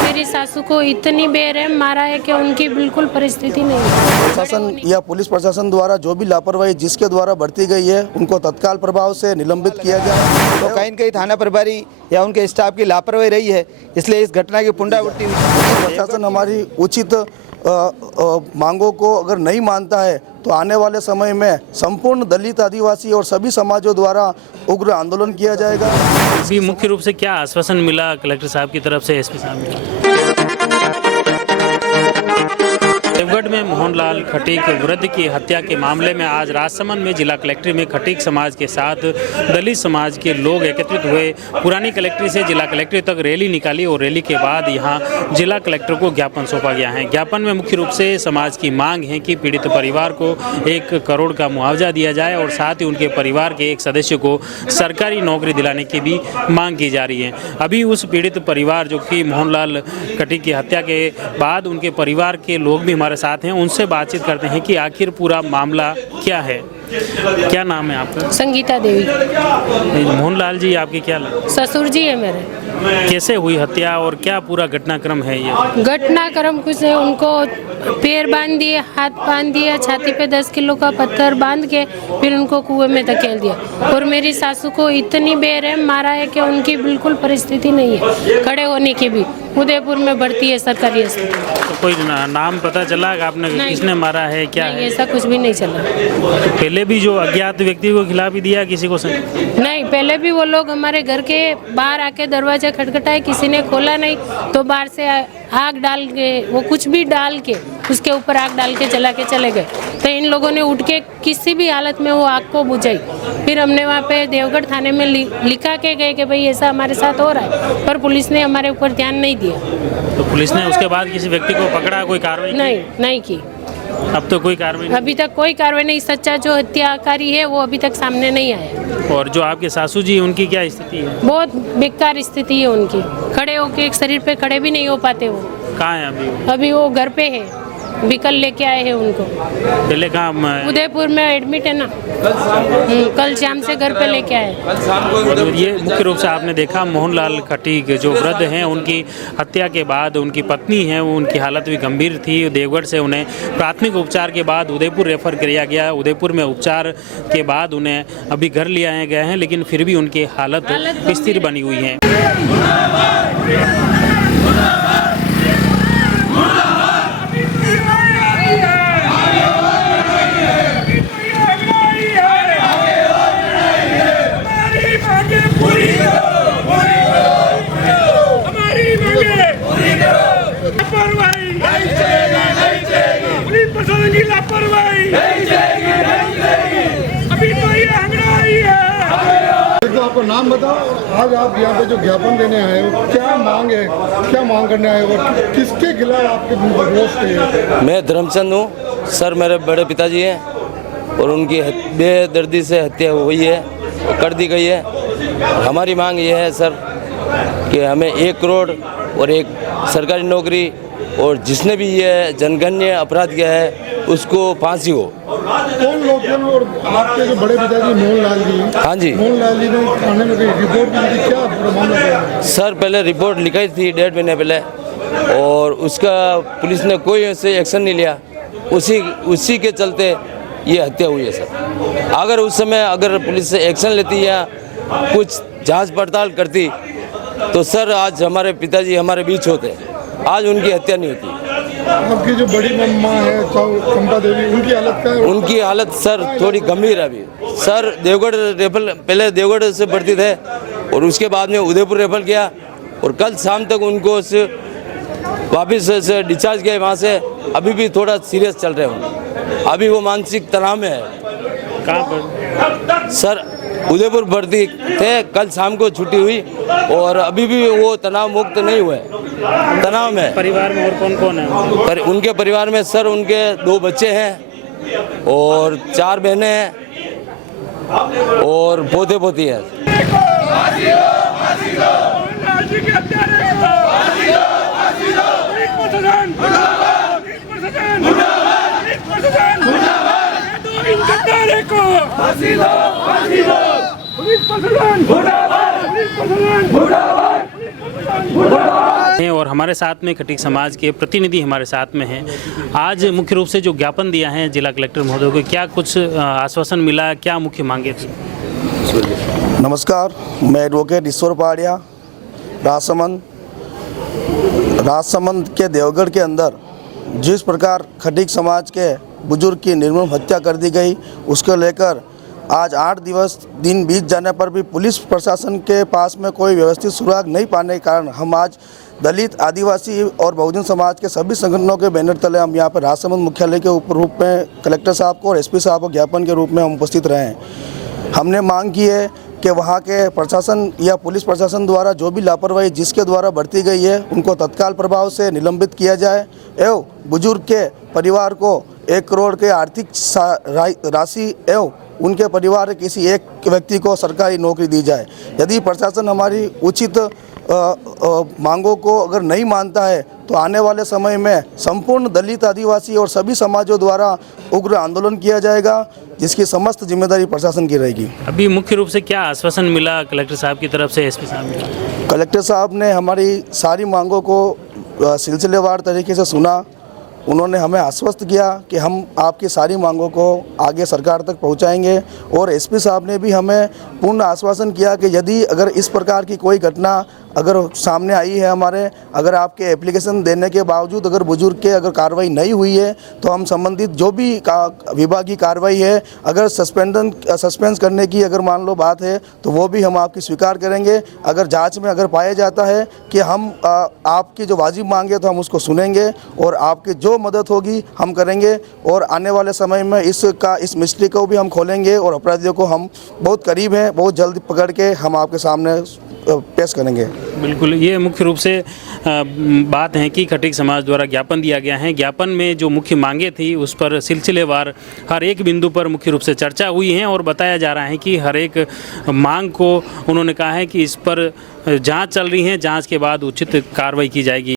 मेरी सासू को इतनी बेरहम मारा है कि उनकी बिल्कुल परिस्थिति नहीं है। प्रशासन या पुलिस प्रशासन द्वारा जो भी लापरवाही जिसके द्वारा बरती गई है उनको तत्काल प्रभाव से निलंबित किया जाए। तो कहीं न कहीं थाना प्रभारी या उनके स्टाफ की लापरवाही रही है, इसलिए इस घटना की पुनरावृत्ति हुई। प्रशासन हमारी उचित मांगों को अगर नहीं मानता है तो आने वाले समय में संपूर्ण दलित, आदिवासी और सभी समाजों द्वारा उग्र आंदोलन किया जाएगा। अभी मुख्य रूप से क्या आश्वासन मिला कलेक्टर साहब की तरफ से, एसपी साहब? देवगढ़ में मोहनलाल खटीक वृद्ध की हत्या के मामले में आज राजसमंद में जिला कलेक्ट्री में खटीक समाज के साथ दलित समाज के लोग एकत्रित हुए। पुरानी कलेक्ट्री से जिला कलेक्ट्री तक रैली निकाली और रैली के बाद यहां जिला कलेक्टर को ज्ञापन सौंपा गया है। ज्ञापन में मुख्य रूप से समाज की मांग है कि पीड़ित परिवार को 1 करोड़ का मुआवजा दिया जाए और साथ ही उनके परिवार के एक सदस्य को सरकारी नौकरी दिलाने की भी मांग की जा रही है। अभी उस पीड़ित परिवार जो कि मोहनलाल खटीक की हत्या के बाद उनके परिवार के लोग भी हमारे साथ हैं, उनसे बातचीत करते हैं कि आखिर पूरा मामला क्या है। क्या नाम है आपका? संगीता देवी। मोहनलाल जी आपके क्या ससुर जी है मेरे। कैसे हुई हत्या और क्या पूरा घटनाक्रम है ये? घटनाक्रम कुछ है, उनको पैर बांध दिए, हाथ बांध दिया, छाती पे 10 किलो का पत्थर बांध के फिर उनको कुएं में धकेल दिया। और मेरी सासू को इतनी बेरहम मारा है कि उनकी बिल्कुल परिस्थिति नहीं है खड़े होने की भी। उदयपुर में भर्ती है सरकारी अस्पताल। तो कोई नाम पता चला कि आपने किसने मारा है, क्या है? ऐसा कुछ भी नहीं चला। तो पहले भी जो अज्ञात व्यक्ति को खिला भी दिया किसी को नहीं, पहले भी वो लोग हमारे घर के बाहर आके दरवाजा खटखटाए, किसी ने खोला नहीं तो बाहर से आग डाल के, वो कुछ भी डाल के उसके ऊपर आग डाल के जला के चले गए। तो इन लोगों ने उठ के किसी भी हालत में वो आग को बुझाई। फिर हमने वहाँ पे देवगढ़ थाने में लिखा के गए कि भाई ऐसा हमारे साथ हो रहा है, पर पुलिस ने हमारे ऊपर ध्यान नहीं दिया। तो पुलिस ने उसके बाद किसी व्यक्ति को पकड़ा, कोई कार्रवाई? नहीं की। अब तो कोई कार्रवाई नहीं? अभी तक कोई कार्रवाई नहीं। सच्चा जो हत्याकारी है वो अभी तक सामने नहीं आया। और जो आपके सासू जी, उनकी क्या स्थिति है? बहुत बेकार स्थिति है उनकी। खड़े होके एक शरीर पे खड़े भी नहीं हो पाते वो। कहाँ है अभी? अभी वो घर पे है, विकल लेके आए हैं उनको। पहले कहाँ? उदयपुर में एडमिट है ना। कल शाम से घर पे लेके आए। तो ये मुख्य रूप से आपने देखा मोहनलाल खटीक जो वृद्ध हैं, उनकी हत्या के बाद उनकी पत्नी है, वो उनकी हालत भी गंभीर थी। देवगढ़ से उन्हें प्राथमिक उपचार के बाद उदयपुर रेफर किया गया। उदयपुर में उपचार के बाद उन्हें अभी घर ले आए गए हैं, लेकिन फिर भी उनकी हालत स्थिर बनी हुई है। तो आपको नाम बताओ। आज आप यहाँ पे जो ज्ञापन देने आए हो, क्या मांग है, क्या मांग करने आए हो, किसके खिलाफ आपके रोष है? मैं धर्मचंद हूँ सर, मेरे बड़े पिताजी हैं और उनकी बेदर्दी से हत्या हुई है, कर दी गई है। हमारी मांग ये है सर कि हमें 1 करोड़ और एक सरकारी नौकरी, और जिसने भी ये जनगणनीय अपराध किया है उसको फांसी हो। कौन लोग हैं? और आपके जो बड़े पिताजी मोहनलाल जी, हाँ जी, मोहनलाल जी ने थाने में रिपोर्ट दी थी, क्या मामला है? सर पहले रिपोर्ट लिखाई थी 1.5 महीने पहले, और उसका पुलिस ने कोई ऐसे एक्शन नहीं लिया। उसी के चलते ये हत्या हुई है सर। अगर उस समय अगर पुलिस एक्शन लेती या कुछ जांच पड़ताल करती तो सर आज हमारे पिताजी हमारे बीच होते, आज उनकी हत्या नहीं होती। आपकी जो बड़ी मम्मा है चंपा देवी, उनकी हालत क्या है? उनकी हालत सर थोड़ी गंभीर है अभी। सर देवगढ़ रेफर, पहले देवगढ़ से भर्ती थे और उसके बाद में उदयपुर रेफर किया, और कल शाम तक उनको वापस से डिस्चार्ज किया वहाँ से। अभी भी थोड़ा सीरियस चल रहे हैं, अभी वो मानसिक तनाव में है। कहाँ पर? सर उदयपुर भर्ती थे, कल शाम को छुट्टी हुई और अभी भी वो तनाव मुक्त नहीं हुए, तनाव में। परिवार में और कौन कौन है? उनके परिवार में सर उनके 2 बच्चे हैं और 4 बहनें हैं और पोते पोती है। पुलिस प्रशासन हैं और हमारे साथ में खटीक समाज के प्रतिनिधि हमारे साथ में हैं। आज मुख्य रूप से जो ज्ञापन दिया है जिला कलेक्टर महोदय को, क्या कुछ आश्वासन मिला, क्या मुख्य मांगे थी? नमस्कार, मैं एडवोकेट ईश्वर पहाड़िया, राजसमंद के देवगढ़ के अंदर जिस प्रकार खटीक समाज के बुजुर्ग की निर्मम हत्या कर दी गई, उसको लेकर आज 8 दिन बीत जाने पर भी पुलिस प्रशासन के पास में कोई व्यवस्थित सुराग नहीं पाने के कारण हम आज दलित, आदिवासी और बहुजन समाज के सभी संगठनों के बैनर तले हम यहाँ पर राजसमंद मुख्यालय के रूप में कलेक्टर साहब को और एसपी साहब को ज्ञापन के रूप में हम उपस्थित रहे हैं। हमने मांग की है कि वहाँ के प्रशासन या पुलिस प्रशासन द्वारा जो भी लापरवाही जिसके द्वारा बरती गई है उनको तत्काल प्रभाव से निलंबित किया जाए एवं बुजुर्ग के परिवार को 1 करोड़ के आर्थिक राशि एवं उनके परिवार के किसी एक व्यक्ति को सरकारी नौकरी दी जाए। यदि प्रशासन हमारी उचित मांगों को अगर नहीं मानता है तो आने वाले समय में संपूर्ण दलित, आदिवासी और सभी समाजों द्वारा उग्र आंदोलन किया जाएगा, जिसकी समस्त जिम्मेदारी प्रशासन की रहेगी। अभी मुख्य रूप से क्या आश्वासन मिला कलेक्टर साहब की तरफ से, एसपी साहब ने? कलेक्टर साहब ने हमारी सारी मांगों को सिलसिलेवार तरीके से सुना। उन्होंने हमें आश्वस्त किया कि हम आपकी सारी मांगों को आगे सरकार तक पहुंचाएंगे और एसपी साहब ने भी हमें पूर्ण आश्वासन किया कि यदि अगर इस प्रकार की कोई घटना अगर सामने आई है अगर आपके एप्लीकेशन देने के बावजूद अगर बुजुर्ग के अगर कार्रवाई नहीं हुई है तो हम संबंधित जो भी विभागीय कार्रवाई है अगर सस्पेंस करने की अगर मान लो बात है तो वो भी हम आपकी स्वीकार करेंगे। अगर जांच में अगर पाया जाता है कि हम आपकी जो वाजिब मांगे तो हम उसको सुनेंगे और आपकी जो मदद होगी हम करेंगे और आने वाले समय में इस मिस्ट्री को भी हम खोलेंगे और अपराधियों को हम बहुत करीब हैं, बहुत जल्द पकड़ के हम आपके सामने पेश करेंगे। बिल्कुल, ये मुख्य रूप से बात है कि खटीक समाज द्वारा ज्ञापन दिया गया है। ज्ञापन में जो मुख्य मांगे थी उस पर सिलसिलेवार हर एक बिंदु पर मुख्य रूप से चर्चा हुई है और बताया जा रहा है कि हर एक मांग को उन्होंने कहा है कि इस पर जांच चल रही है, जांच के बाद उचित कार्रवाई की जाएगी।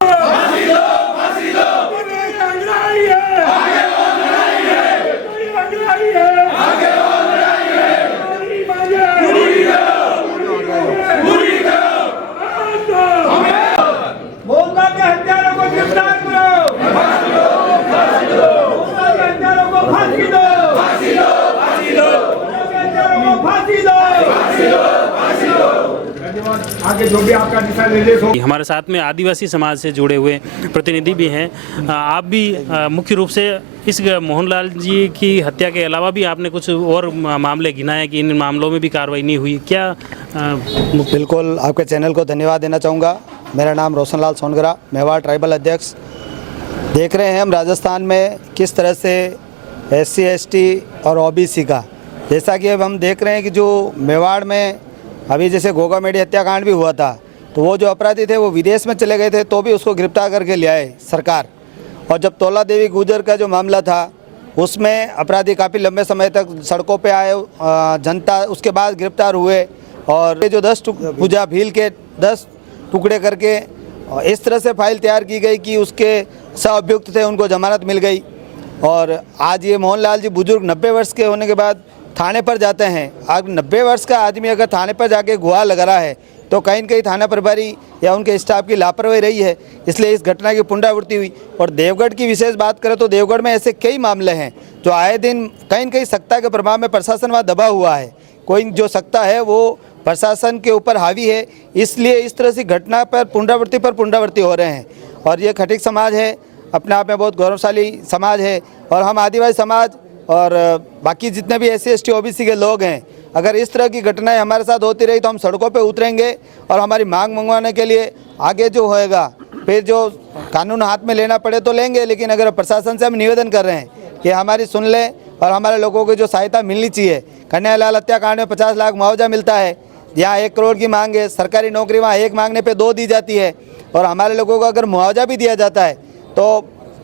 आगे जो भी आपका दिशा निर्देश हो। हमारे साथ में आदिवासी समाज से जुड़े हुए प्रतिनिधि भी हैं। आप भी मुख्य रूप से इस मोहनलाल जी की हत्या के अलावा भी आपने कुछ और मामले गिनाए कि इन मामलों में भी कार्रवाई नहीं हुई, क्या? बिल्कुल, आपके चैनल को धन्यवाद देना चाहूँगा। मेरा नाम रोशनलाल सोनगरा, मेवाड़ ट्राइबल अध्यक्ष। देख रहे हैं हम राजस्थान में किस तरह से SC ST और OBC का, जैसा कि अब हम देख रहे हैं कि जो मेवाड़ में अभी जैसे गोगामेडी हत्याकांड भी हुआ था तो वो जो अपराधी थे वो विदेश में चले गए थे तो भी उसको गिरफ्तार करके ले आए सरकार। और जब तोला देवी गुजर का जो मामला था उसमें अपराधी काफ़ी लंबे समय तक सड़कों पे आए, जनता उसके बाद गिरफ्तार हुए और ये जो 10 पूजा भील के 10 टुकड़े करके इस तरह से फाइल तैयार की गई कि उसके सहअभियुक्त थे उनको जमानत मिल गई। और आज ये मोहनलाल जी बुजुर्ग 90 वर्ष के होने के बाद थाने पर जाते हैं। आज 90 वर्ष का आदमी अगर थाने पर जाके गुहार लगा रहा है तो कहीं न कहीं थाना प्रभारी या उनके स्टाफ की लापरवाही रही है, इसलिए इस घटना की पुनरावृत्ति हुई। और देवगढ़ की विशेष बात करें तो देवगढ़ में ऐसे कई मामले हैं जो आए दिन कहीं न कहीं सत्ता के प्रभाव में प्रशासन वहाँ दबा हुआ है। कोई जो सत्ता है वो प्रशासन के ऊपर हावी है, इसलिए इस तरह से घटना पर पुनरावृत्ति हो रहे हैं। और ये खटीक समाज है, अपने आप में बहुत गौरवशाली समाज है। और हम आदिवासी समाज और बाकी जितने भी SC ST OBC के लोग हैं, अगर इस तरह की घटनाएं हमारे साथ होती रही तो हम सड़कों पे उतरेंगे और हमारी मांग मंगवाने के लिए आगे जो होएगा, फिर जो कानून हाथ में लेना पड़े तो लेंगे। लेकिन अगर प्रशासन से हम निवेदन कर रहे हैं कि हमारी सुन लें और हमारे लोगों को जो सहायता मिलनी चाहिए। कन्हैयालाल हत्याकांड में 50 लाख मुआवजा मिलता है, यहाँ 1 करोड़ की मांग है, सरकारी नौकरी वहाँ 1 मांगने पर 2 दी जाती है। और हमारे लोगों को अगर मुआवजा भी दिया जाता है तो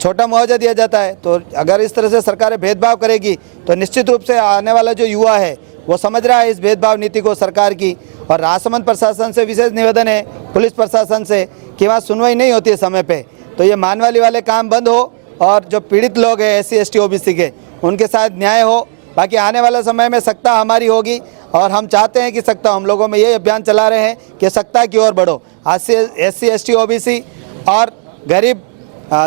छोटा मुआवजा दिया जाता है। तो अगर इस तरह से सरकारें भेदभाव करेगी तो निश्चित रूप से आने वाला जो युवा है वो समझ रहा है इस भेदभाव नीति को सरकार की। और राजसमंद प्रशासन से विशेष निवेदन है, पुलिस प्रशासन से, कि वहाँ सुनवाई नहीं होती है समय पे, तो ये मानवाली वाले काम बंद हो और जो पीड़ित लोग हैं SC ST OBC के, उनके साथ न्याय हो। बाकी आने वाला समय में सत्ता हमारी होगी, और हम चाहते हैं कि सकता हम लोगों में ये अभियान चला रहे हैं कि सकता की ओर बढ़ो। आज से SC ST OBC और गरीब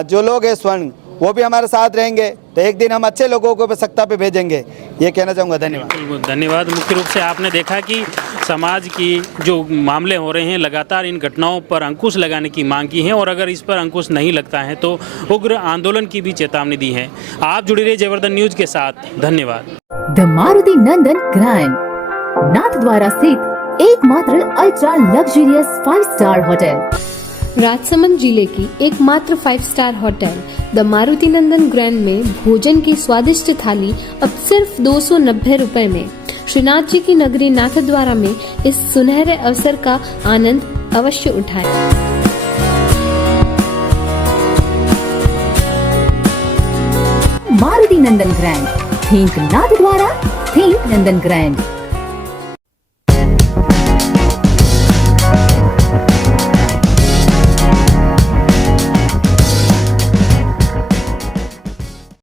जो लोग हैं स्वर्ण वो भी हमारे साथ रहेंगे, तो एक दिन हम अच्छे लोगों को सकता पे भेजेंगे, ये कहना चाहूँगा। धन्यवाद। बिल्कुल धन्यवाद। मुख्य रूप से आपने देखा कि समाज की जो मामले हो रहे हैं लगातार इन घटनाओं पर अंकुश लगाने की मांग की है और अगर इस पर अंकुश नहीं लगता है तो उग्र आंदोलन की भी चेतावनी दी है। आप जुड़े रहिए जयवर्धन न्यूज के साथ। धन्यवाद। The Maruti Nandan grand, Nathdwara स्थित एकमात्र ultra luxurious 5 star hotel, Rajsamand जिले की एकमात्र 5 star hotel the Maruti Nandan grand में भोजन की स्वादिष्ट थाली अब सिर्फ 290 रुपए में। श्रीनाथ जी की नगरी नाथद्वारा में इस सुनहरे अवसर का आनंद अवश्य उठाएं। मारुति नंदन ग्रैंड, थिंक नाथद्वारा, थिंक नंदन ग्रैंड।